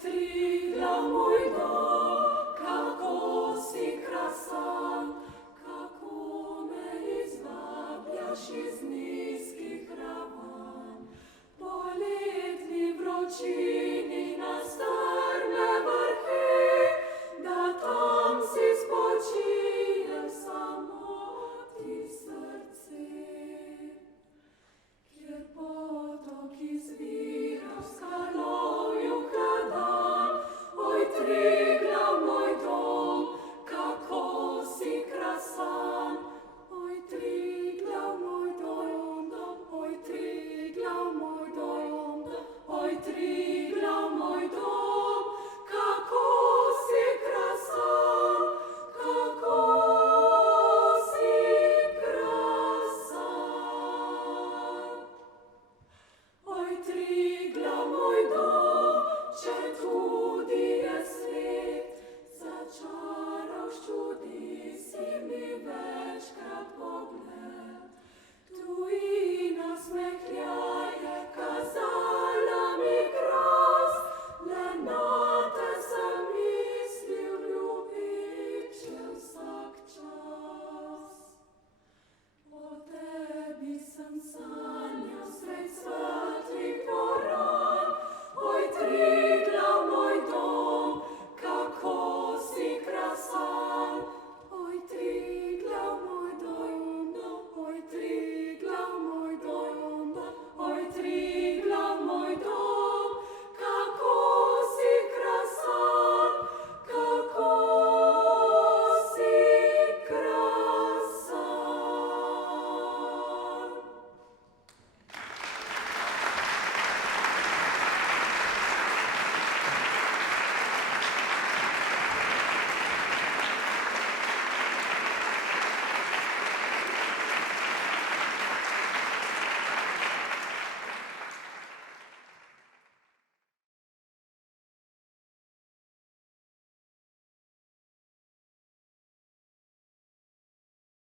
Triglav moj dom, kako si krasan, kako me izvabljaš iz nizkih ravan. Po letni vročini na strme vrhe, da tam si spočije v samoti srce. Kjer potok izvira v skalovju hladan, oj, Triglav moj dom, kako si krasan. Oj, Triglav moj dom, oj, Triglav moj dom, oj, Triglav moj dom, kako si krasan, kako si krasan. Oj, Triglav moj dom, četudi je